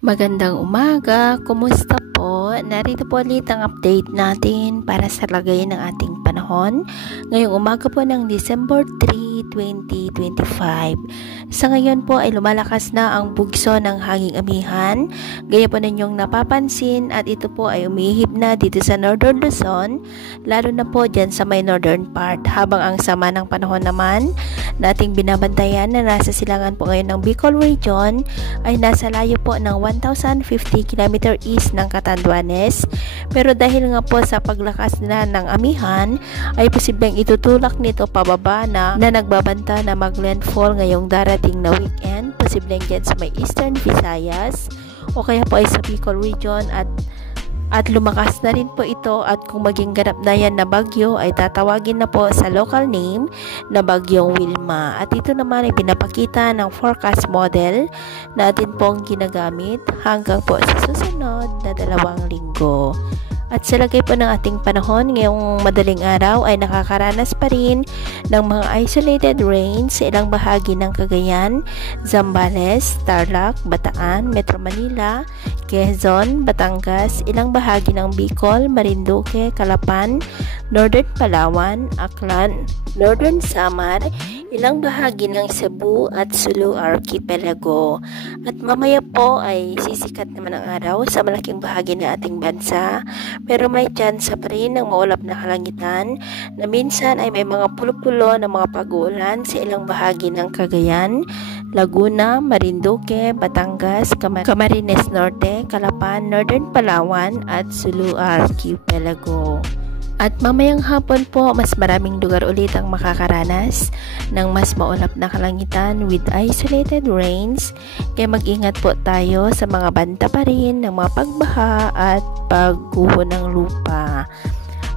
Magandang umaga, kumusta po? Narito po ulit ang update natin para sa lagay ng ating panahon ngayong umaga po ng December 3, 2025. Sa ngayon po ay lumalakas na ang bugso ng hanging amihan, gaya po ninyong napapansin, at ito po ay umihip na dito sa Northern Luzon, lalo na po dyan sa may northern part, habang ang sama ng panahon naman nating binabantayan na nasa silangan po ngayon ng Bicol Region ay nasa layo po ng 1,050 km east ng Catanduanes, pero dahil nga po sa paglakas na ng amihan ay posibleng itutulak nito pababa na nagbabanta na mag-landfall ngayong darating na weekend, posibleng dyan sa may Eastern Visayas o kaya po ay sa Bicol Region, at lumakas na rin po ito, at kung maging ganap na yan na bagyo ay tatawagin na po sa local name na Bagyong Wilma. At ito naman ay pinapakita ng forecast model natin pong ginagamit hanggang po sa susunod na 2 linggo. At sa lagay po ng ating panahon ngayong madaling araw ay nakakaranas pa rin ng mga isolated rain sa ilang bahagi ng Cagayan, Zambales, Tarlac, Bataan, Metro Manila, Quezon, Batangas, ilang bahagi ng Bicol, Marinduque, Calapan, Northern Palawan, Aklan, Northern Samar, ilang bahagi ng Cebu at Sulu Archipelago. At mamaya po ay sisikat naman ang araw sa malaking bahagi ng ating bansa, pero may tsansa pa rin ng maulap na kalangitan na minsan ay may mga pulo-pulo na mga pag-uulan sa ilang bahagi ng Cagayan, Laguna, Marinduque, Batangas, Camarines Norte, Calapan, Northern Palawan at Sulu Archipelago. At mamayang hapon po, mas maraming lugar ulit ang makakaranas ng mas maulap na kalangitan with isolated rains. Kaya mag-ingat po tayo sa mga banta pa rin ng mga pagbaha at pagguho ng lupa.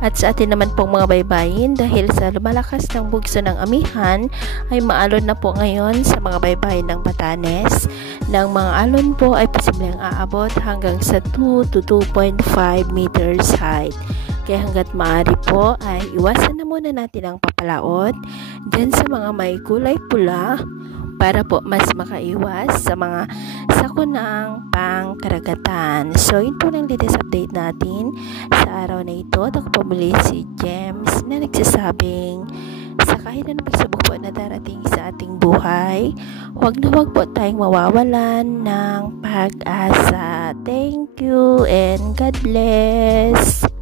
At sa atin naman pong mga baybayin, dahil sa lumalakas ng bugso ng amihan, ay maalon na po ngayon sa mga baybayin ng Batanes. Ng mga alon po ay posibleng aabot hanggang sa 2 to 2.5 meters height. Kaya hanggat maaari po ay iwasan na muna natin ang papalaot dyan sa mga may kulay pula para po mas makaiwas sa mga sakunang pangkaragatan. So yun po lang latest update natin sa araw na ito. At ako po muli si James na nagsasabing sa kahit na pagsubok po na darating sa ating buhay, huwag na huwag po tayong mawawalan ng pag-asa. Thank you and God bless!